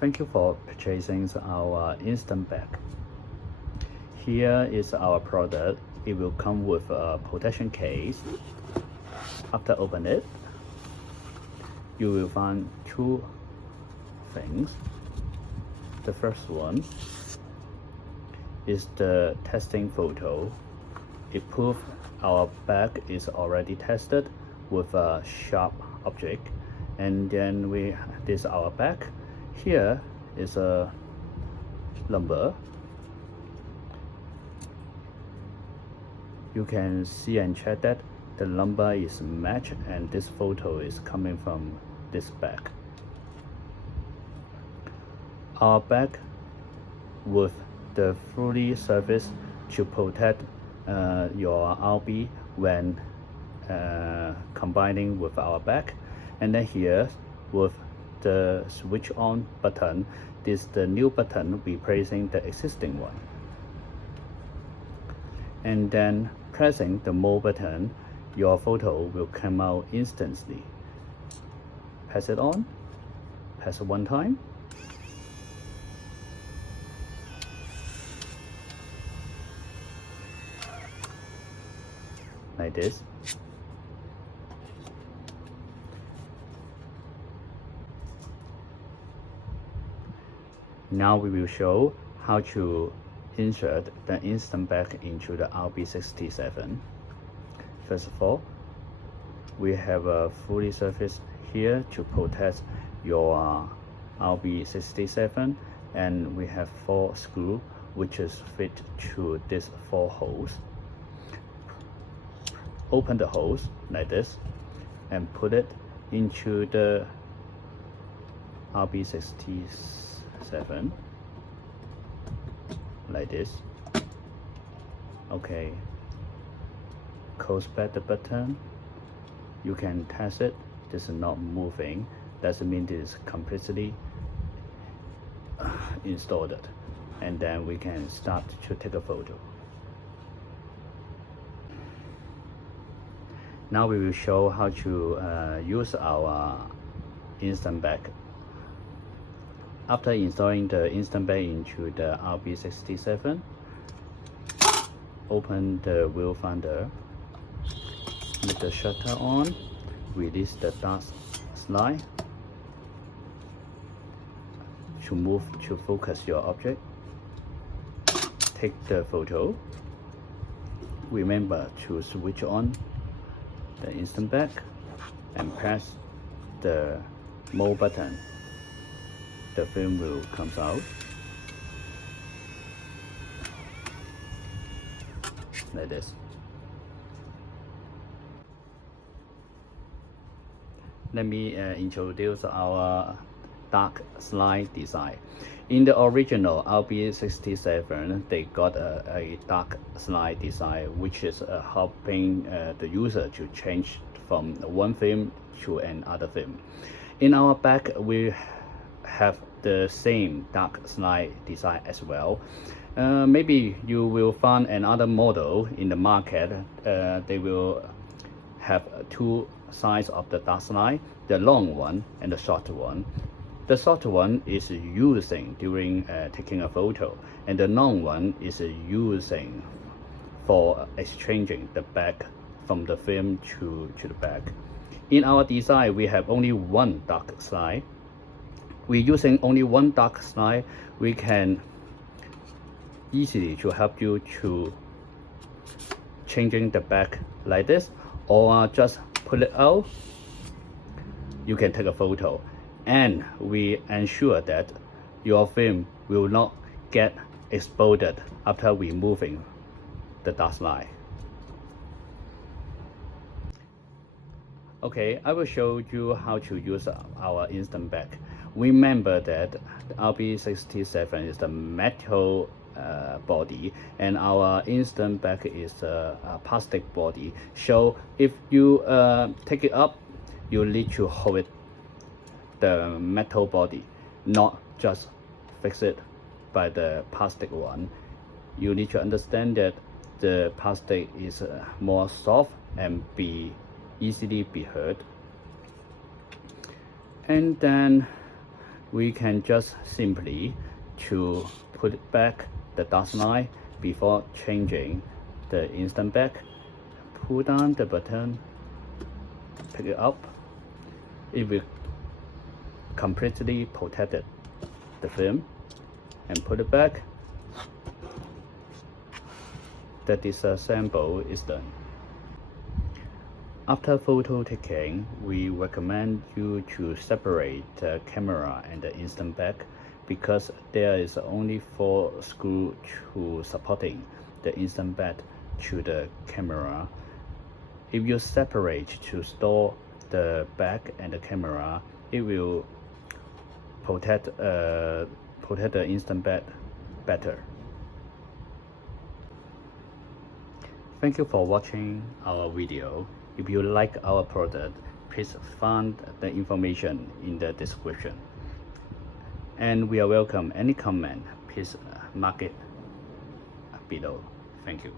Thank you for purchasing our instant bag. Here is our product. It will come with a protection case. After open it, you will find two things. The first one is the testing photo. It proves our bag is already tested with a sharp object. And then this is our bag. Here is a number. You can see and check that the number is matched and this photo is coming from this bag. Our bag with the fully surface to protect your RB when combining with our bag. And then here with the switch on button, this is the new button replacing the existing one. And then pressing the more button, your photo will come out instantly. Press it on, press it one time. Like this. Now we will show how to insert the instant bag into the RB67. First of all, we have a fully surface here to protect your RB67, and we have 4 screws which is fit to these 4 holes. Open the holes like this and put it into the RB67 like this. Okay, close back the button. You can test it. This is not moving. Doesn't mean this is completely installed. And then we can start to take a photo. Now we will show how to use our instant bag. After installing the instant bag into the RB67, open the viewfinder, make the shutter on, release the dust slide to move to focus your object. Take the photo. Remember to switch on the instant bag and press the more button. The film will come out like this. Let me introduce our dark slide design. In the original RB67, they got a dark slide design, which is helping the user to change from one film to another film. In our bag, we have the same dark slide design as well. Maybe you will find another model in the market. They will have 2 sides of the dark slide, the long one and the short one. The short one is using during taking a photo, and the long one is using for exchanging the bag from the film to the bag. In our design, we have only one dark slide. We're using only one dark slide. We can easily to help you to changing the bag like this, or just pull it out. You can take a photo, and we ensure that your film will not get exploded after removing the dark slide. Okay, I will show you how to use our instant bag. Remember that the RB67 is the metal body, and our instant bag is a plastic body. So if you take it up, you need to hold it, the metal body, not just fix it by the plastic one. You need to understand that the plastic is more soft and easily be hurt. And then we can just simply to put back the dust line before changing the instant back. Pull down the button, pick it up. It will completely protect the film, and put it back. The disassemble is done. After photo taking, we recommend you to separate the camera and the instant back because there is only 4 screws to supporting the instant back to the camera. If you separate to store the back and the camera, it will protect the instant back better. Thank you for watching our video. If you like our product, please find the information in the description. And we are welcome any comment. Please mark it below. Thank you.